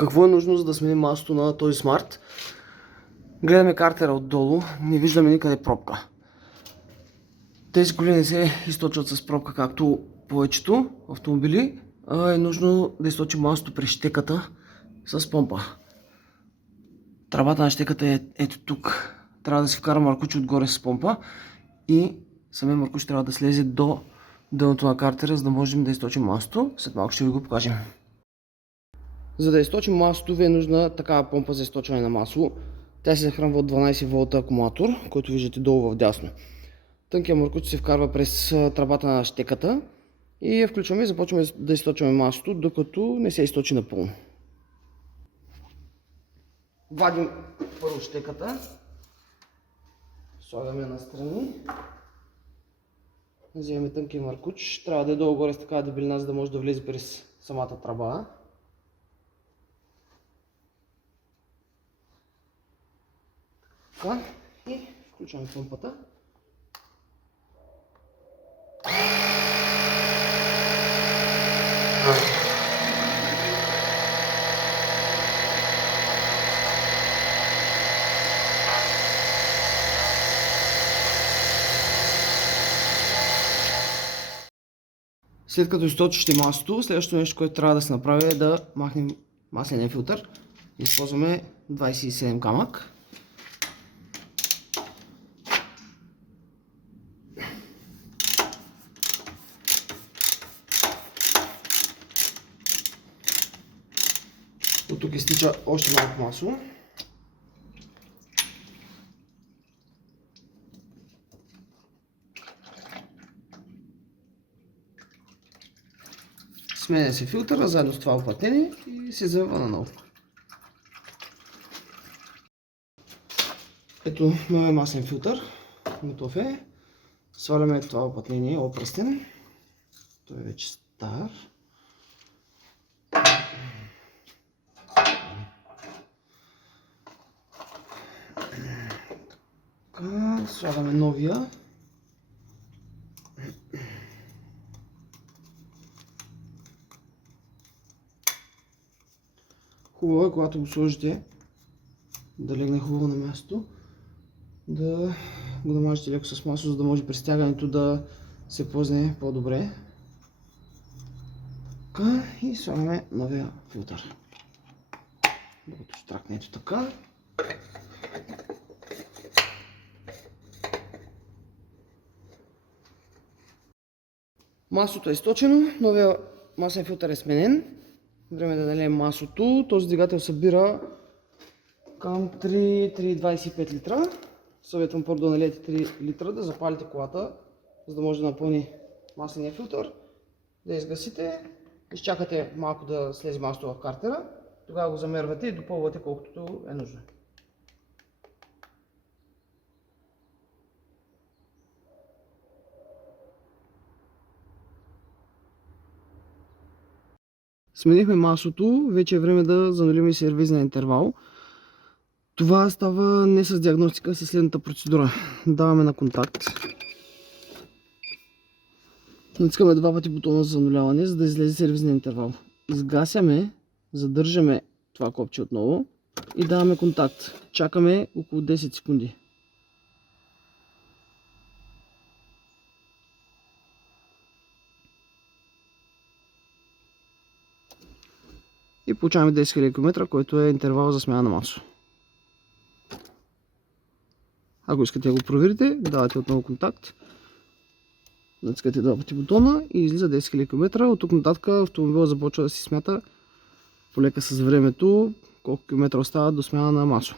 Какво е нужно, за да сменим маслото на този смарт? Гледаме картера отдолу, не виждаме никъде пробка. Тези коли не се източват с пробка, както повечето автомобили, а е нужно да източим маслото през щеката с помпа. Тръбата на щеката е ето тук. Трябва да се вкара маркуч отгоре с помпа и самия маркуч трябва да слезе до дъното на картера, за да можем да източим маслото. След малко ще ви го покажем. За да източим маслото ви е нужна такава помпа за източване на масло. Тя се захранва от 12 волта акумулатор, който виждате долу в дясно. Тънкият маркуч се вкарва през тръбата на щеката и я включваме и започваме да източваме маслото, докато не се източи напълно. Вадим първо щеката, слагаме настрани, вземем тънкия маркуч, трябва да е долу-горе с такава дебелина, за да може да влезе през самата тръба. Така, и включваме помпата. След като източите маслото, следващото нещо, което трябва да се направи е да махнем масления филтър. Използваме 27 камък. От тук изтича още малко масло. Сменя се филтъра заедно с това уплътнение и се завива наново. Ето новия маслен филтър, готов е. Сваляме това уплътнение, опръстен. Той е вече стар. Така, слагаме новия. Хубаво е, когато го сложите, да легне хубаво на място, да го намажете леко с масло, за да може при стягането да се плъзне по-добре. Така, и слагаме новия филтър. Докато штракне ето така. Маслото е източено, новия маслен филтър е сменен. Време да налеем маслото. Този двигател събира към 3,25 литра. Съветвам първо да налиете 3 литра, да запалите колата, за да може да напълни масления филтър. Да изгасите, изчакате малко да слезе маслото в картера, тогава го замервате и допълвате колкото е нужно. Сменихме маслото, вече е време да занулим и сервизния интервал. Това става не с диагностика, с следната процедура. Даваме на контакт. Натискаме два пъти бутона за зануляване, за да излезе сервизния интервал. Изгасяме, задържаме това копче отново и даваме контакт. Чакаме около 10 секунди. И получаваме 10 000 км, който е интервал за смяна на масло. Ако искате да го проверите, давате отново контакт. Натискате два пъти бутона и излиза 10 000 км. От тук нататък автомобилът започва да си смята полека с времето колко километра остава до смяна на масло.